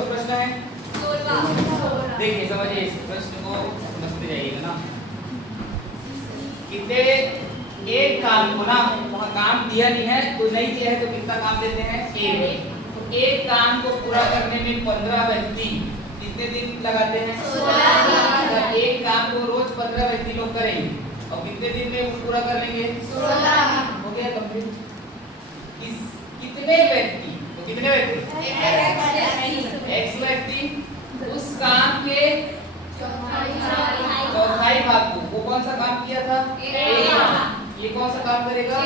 सा प्रश्न है? 16। देखिए समझिए इस प्रश्न को, समझते जाइएगा ना। कितने एक काम को ना, वहाँ काम दिया नहीं है तो नहीं दिया है तो कितना काम देते हैं? एक। तो एक काम को पूरा करने में 15 व्यक्ति कितने दिन लगाते हैं? 16। एक काम को रोज 15 व्यक्ति लोग करेंगे और कितने दिन में वो पूरा कर लेंगे? 16। हो गया कंप्लीट। इस कितने व्यक्ति, तो कितने व्यक्ति? x व्यक्ति उस काम के चौथाई भाग को, वो कौन सा काम किया था? ये कौन सा काम करेगा?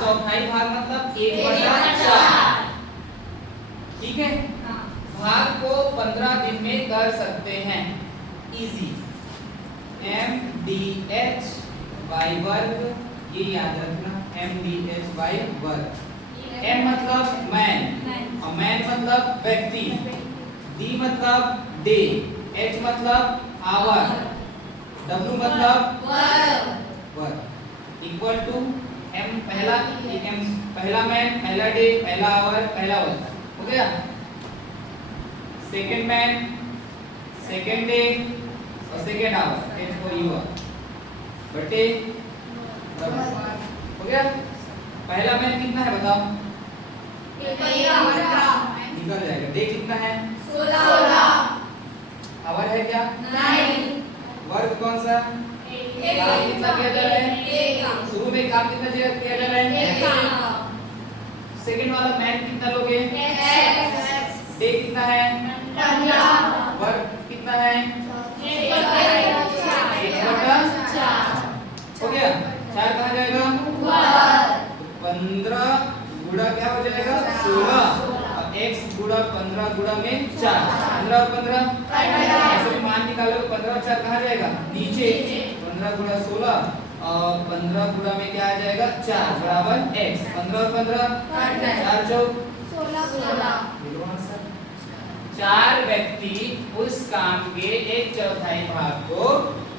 चौथाई भाग मतलब 1/4। ठीक है, भाग को 15 दिन में कर सकते हैं। इजी। mdh by वर्ग, ये याद रखना, mdh by वर्ग। m मतलब मैन और मैन मतलब व्यक्ति, d मतलब डे, h मतलब आवर, w मतलब वर्ग, इक्वल टू m पहला मैन, पहला डे, पहला आवर, पहला वर्ग। हो गया। सेकेंड मैन, सेकेंड डे और सेकेंड आवर, h को u बटे हो गया। पहला मैन कितना है बताओ? निकल जाएगा। डे कितना है? 16। आवर है क्या? नहीं। वर्ग कौन सा? काम कितना किया जा रहा है? शुरू में काम कितना किया जा रहा है? सेकंड वाला मैन कितना लोगे? डे कितना है? 15। वर्ग कितना है? 1/4। हो गया। 4 कहाँ जाएगा? 15 गुणा क्या हो जाएगा? 16। और x गुणा 15 गुणा में 4, 15 और 15 ऐसे भी मान निकालो। 15 और 4 कहाँ जाएगा? नीचे। 15 गुणा 16 और 15 गुणा में क्या आ जाएगा? 4 बराबर x। 15 और 15 4 चौक 16। 4 व्यक्ति उस काम के 1/4 भाग को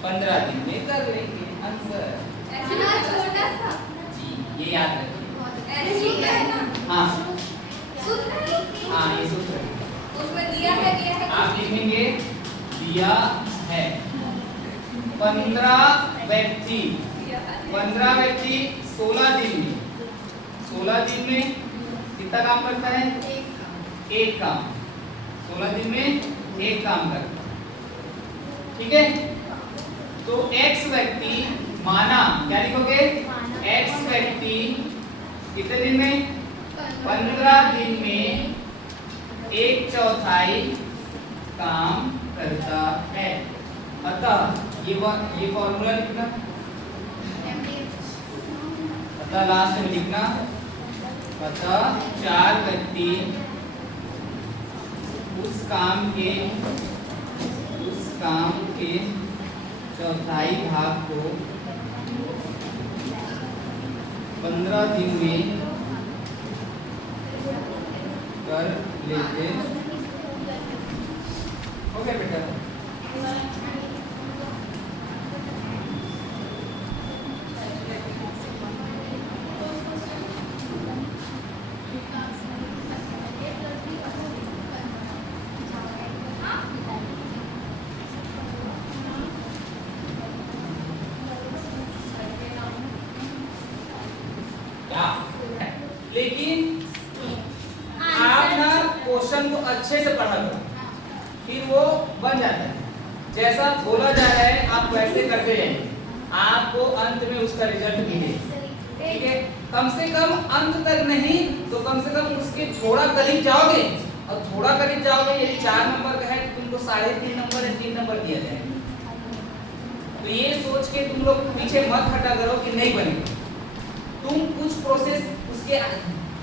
15 दिन में कर लेंगे। आंसर जी, ये याद रखिए। हाँ हाँ, ये सूत्र उसमें दिया है आप लिखेंगे दिया है। 15 व्यक्ति 16 दिन में, 16 दिन में कितना काम करता है? एक काम। 16 दिन में एक काम करता है। ठीक है, तो x व्यक्ति माना, क्या लिखोगे? x व्यक्ति कितने दिन में? 15 दिन में 1/4 काम करता है। अतः ये फॉर्मूला लिखना, अतः लास्ट में लिखना, अतः 4 व्यक्ति उस काम के चौथाई भाग को 15 दिन में कर लेते। हो गया बेटा? लेकिन आप ना क्वेश्चन को अच्छे से पढ़ा करो, फिर वो बन जाता है। जैसा बोला जा रहा है आप वैसे करते जाइए, आपको अंत में उसका रिजल्ट मिले। ठीक है, कम से कम अंत तक नहीं तो कम से कम उसके थोड़ा करीब जाओगे, और थोड़ा करीब जाओगे। यदि 4 नंबर का है तो तुमको 3.5 नंबर या 3 नंबर दिया जाएगा। तो ये सोच के तुम लोग पीछे मत हटा करो कि नहीं बनेगा। तुम कुछ प्रोसेस उसके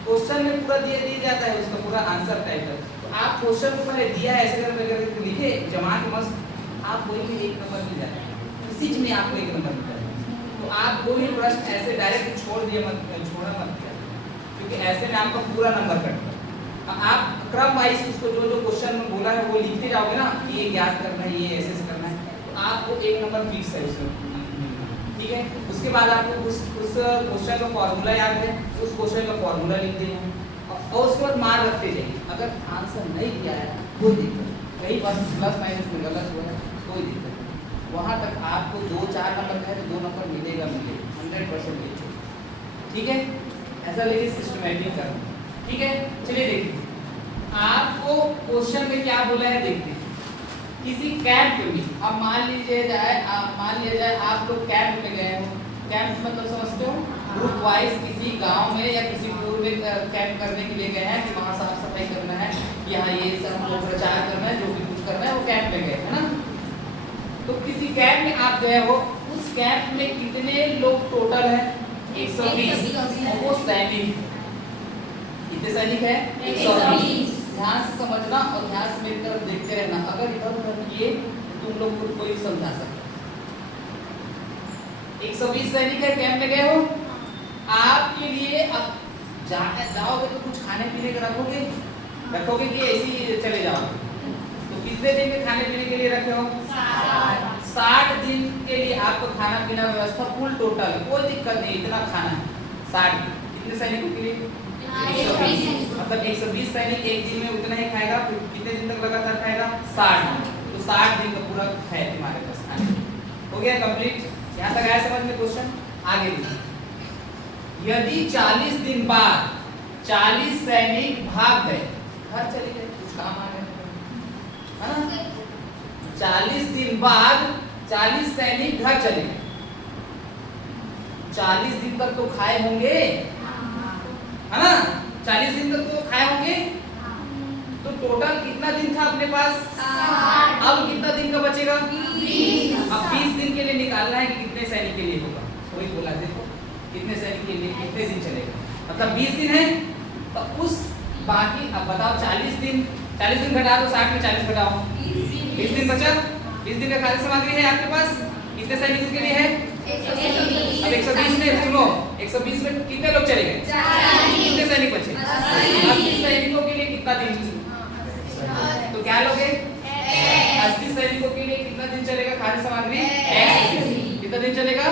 क्वेश्चन में पूरा दिया जाता है, उसका पूरा आंसर टाइप है। तो आप क्वेश्चन को पहले दिया है ऐसे करके लिखे, जमा के मस्त आप कोई भी 1 नंबर मिल जाता है। इसी में आपको 1 नंबर मिल जाता है। तो आप कोई भी प्रश्न ऐसे डायरेक्ट छोड़ा मत किया, क्योंकि ऐसे में आपका पूरा नंबर कटता है। आप क्रम वाइज उसको जो क्वेश्चन में बोला है वो लिखते जाओगे ना, ये ज्ञात करना है, ये ऐसे करना है, तो आपको 1 नंबर फिक्स है उसमें। ठीक है, उसके बाद आपको उस क्वेश्चन का फॉर्मूला याद है, उस क्वेश्चन का फॉर्मूला लिख देना। और उसके बाद मार्क रखते जाइए। अगर आंसर नहीं किया है कोई दिक्कत नहीं, कहीं बस प्लस माइनस में गलत हुआ है कोई दिक्कत नहीं, वहाँ तक आपको 2-4 नंबर का है तो 2 नंबर मिलेगा 100% मिलेगा। ठीक है, ऐसा लेके सिस्टमैटिक करना। ठीक है, चलिए देखिए आपको क्वेश्चन में क्या बोला है देखते हैं। किसी कैंप में, अब मान लिया जाए आप लोग कैंप में गए हो। कैंप मतलब समझते हो, ग्रुप वाइज किसी गांव में या किसी टूर में कैंप करने के लिए गए हैं कि वहाँ साफ सफाई करना है, यहाँ ये सब लोग प्रचार करना है, जो भी कुछ करना है वो कैंप में गए, है ना। तो किसी कैंप में आप गए हो, उस कैंप में कितने लोग टोटल है? 120। वो सैनिक, कितने सैनिक है? 120। ध्यान से समझना और ध्यान से मेरी तरफ देखते रहना। अगर इधर उधर किए तो तुम लोग खुद को ही समझा सकते। 120 सैनिक है, कैंप में गए हो। आपके लिए अब जाओगे तो कुछ खाने पीने का रखोगे कि ऐसे ही चले जाओगे? तो कितने दिन के खाने पीने के लिए रखे हो? 60 दिन के लिए आपको खाना पीना व्यवस्था फुल टोटल, कोई दिक्कत नहीं, इतना खाना है 60 दिन। कितने सैनिकों के लिए? 120। मतलब 120 सैनिक एक दिन में उतना ही खाएगा, फिर कितने दिन तक लगातार खाएगा? 60 दिन। तो 60 दिन का पूरा है तुम्हारे पास खाने। हो गया कंप्लीट? यहाँ तक आया समझ में क्वेश्चन? आगे देखिए, यदि 40 दिन बाद 40 सैनिक भाग गए, घर चले गए, कुछ काम आ गया, है ना। 40 दिन बाद 40 सैनिक घर चले गए, 40 दिन तक तो खाए होंगे, है ना। 40 दिन तक तो खाए होंगे। तो टोटल कितना दिन था अपने पास? अब कितना दिन का बचेगा? 20। अब 20 दिन के लिए निकालना है कि कितने सैनिक के लिए होगा। वही बोला, देखो कितने सैनिक के लिए कितने दिन चलेगा, मतलब 20 दिन है। तो उस बाकी अब बताओ 40 दिन घटा दो, 60 में 40 घटाओ, 20 दिन बचा। 20 दिन का खाद्य सामग्री है आपके पास, कितने सैनिकों के लिए है? 120। अब 120 में सुनो, 120 में कितने लोग चले गए? कितने सैनिक बचे? 80 सैनिकों के लिए कितना दिन? तो क्या लोगे? 80 सैनिकों के लिए कितना दिन चलेगा खाद्य सामग्री? कितना दिन चलेगा?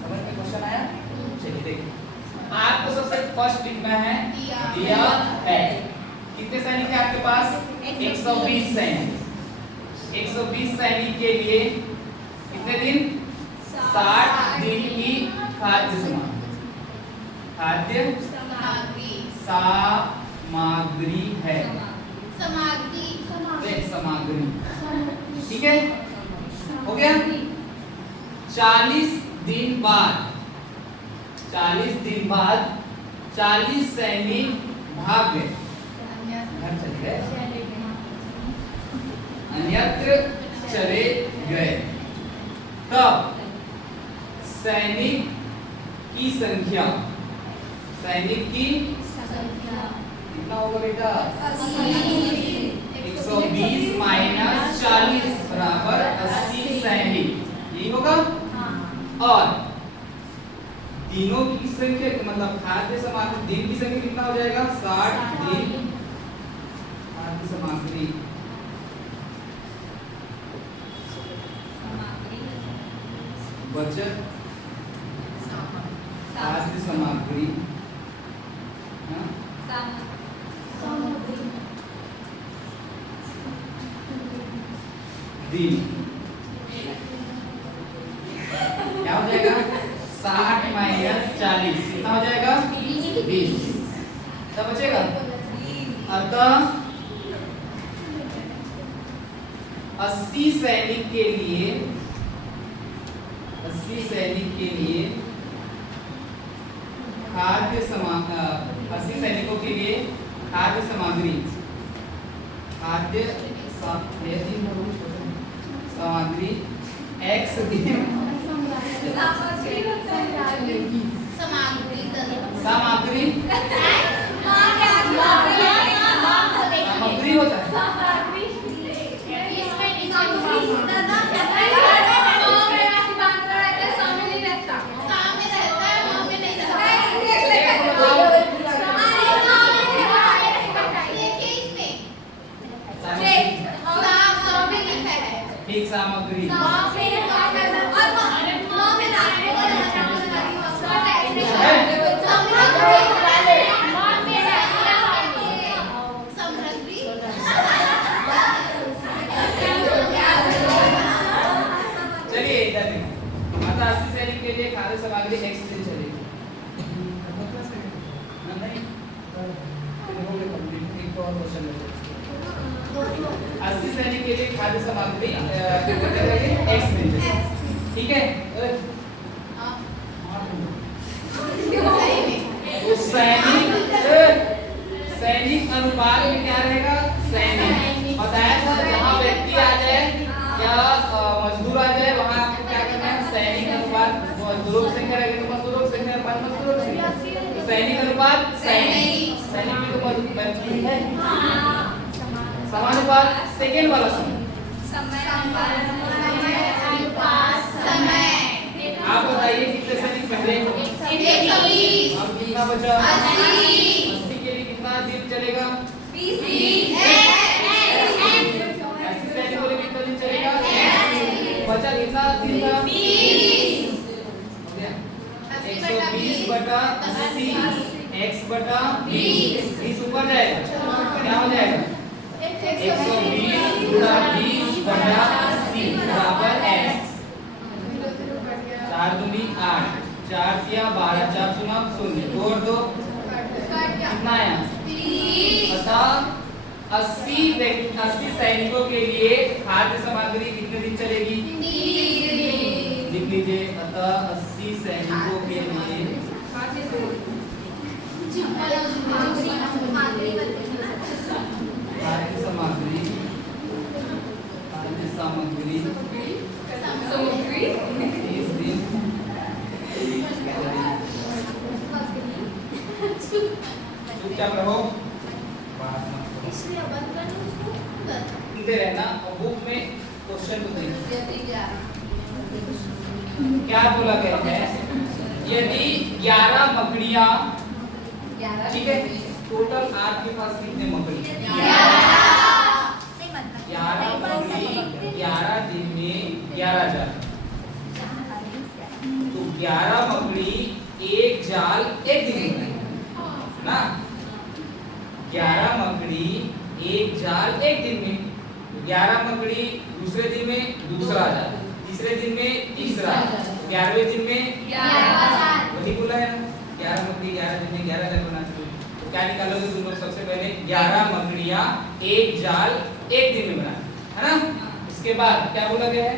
समझ में क्वेश्चन आया? चलिए देखिए, आपको सबसे फर्स्ट लिखना है दिया है। कितने सैनिक है आपके पास? 120 सैनिक। 120 सैनिक के लिए कितने दिन? 60 दिन की खाद्य सामग्री है। सामग्री, ठीक है, हो गया। 40 दिन बाद 40 सैनिक भाग गए, घर चले गए, अन्यत्र चले गए। तब सैनिक की संख्या कितना होगा बेटा? 120 माइनस 40 बराबर 80 सैनिक, यही होगा। और दिनों की संख्या मतलब खाद्य सामग्री दिन की संख्या कितना हो जाएगा? 60 दिन खाद्य सामग्री बचत खाद्य सामग्री दिन क्या हो जाएगा? 60 माइनस 40 कितना हो जाएगा? 20। क्या बचेगा? अतः 80 सैनिक के लिए 80 सैनिक के लिए खाद्य सैनिकों के लिए खाद्य सामग्री X दिन सामग्री होता है। ठीक, सामग्री इधर देखो। अतः 80 सैनिक के लिए खाद्य सामग्री x दिन चलेगी। नहीं हो गया कंप्लीट। एक और क्वेश्चन है। 80 सैनिक के लिए खाद्य सामग्री x दिन चलेगी। ठीक है? तो सैनिक अनुपात में क्या रहेगा? सैनिक बताया था, जहाँ व्यक्ति आ जाए या मजदूर आ जाए वहाँ आपको क्या करना है? सैनिक अनुपात। मजदूरों की संख्या रहेगी तो मजदूरों की संख्या अनुपात मजदूरों की संख्या। तो सैनिक अनुपात सैनिक भी तो मजदूर है। समानुपात सेकेंड वाला समय। आप बताइए कितने सैनिक पहले? अब कितना बचा? 80 के लिए कितना दिन चलेगा? 20 80 सैनिक के लिए कितना दिन चलेगा? बचा कितना दिन था? 20 हो गया। 120 बटा 80 x बटा 20 ऊपर जाएगा, क्या हो जाएगा? 120 गुणा 20 बटा 80 बराबर x। 4 दूनी 8, 4 तिया 12, 4 दूना 0, 2 और 2 कितना आया? 30। अतः 80 सैनिकों के लिए खाद्य सामग्री कितने दिन चलेगी? 30। लिख लीजिए। अतः 80 सैनिकों के लिए खाद्य सामग्री 30 दिन चुपचाप रहो, सुनते रहना और बुक में क्वेश्चन को देखिए क्या बोला गया है। यदि 11 मकड़ियां, ठीक है, टोटल आपके पास कितने मकड़ी? 11 मकड़ी 11 दिन में 11 जाल। तो 11 मकड़ी एक जाल एक दिन में ना, 11 मकड़ी एक जाल एक दिन में, 11 मकड़ी दूसरे दिन में दूसरा जाल, तीसरे दिन में तीसरा, 11वें दिन में 11 जाल। वही बोला है ना, 11 मकड़ी 11 दिन में 11 जाल बनाते हो। तो क्या निकालोगे तुम लोग? सबसे पहले 11 मकड़ियां एक जाल एक दिन में बना, है ना। इसके बाद क्या बोला गया है?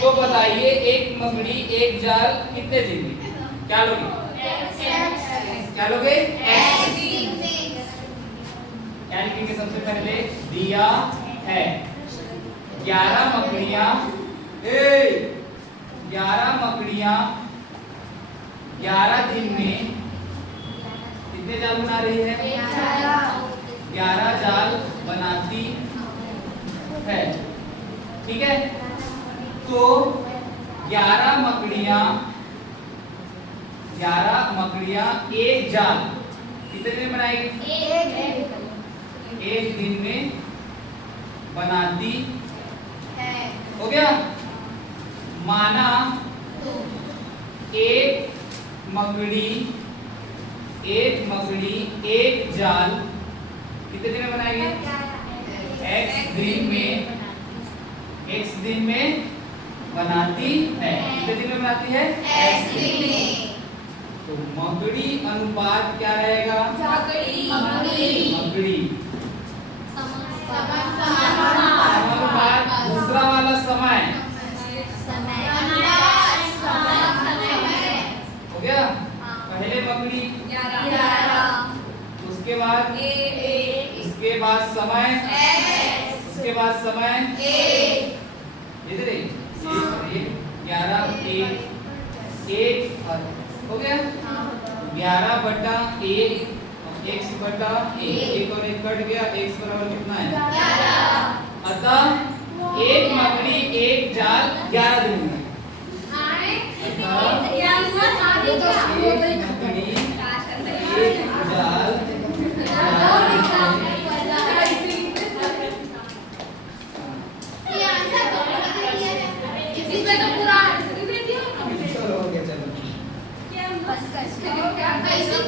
तो बताइए एक मकड़ी एक जाल कितने दिन में? क्या लोगे? क्या लोगे? क्या लिखेंगे? सबसे पहले दिया है 11 मकड़ियां 11 दिन में कितने जाल बना रही है? 11 जाल बनाती है, ठीक है। तो 11 मकड़ियां एक जाल कितने दिन में बनाएगी? एक दिन में बनाती है। हो गया। माना एक मकड़ी एक जाल कितने दिन में बनाएगी? x दिन में बनाती है। कितने दिन में बनाती है? x दिन में। तो मकड़ी अनुपात क्या रहेगा? मकड़ी समानुपात दूसरा वाला समय हो गया। पहले मकड़ी 11, उसके बाद उसके बाद समय उसके बाद समय इधर 11 1 हो गया। 11 बटा 1 x बटा 1 और 1 कट गया, x बराबर कितना है? 11। अतः एक मकड़ी एक जाल 11 दिन में। कैसे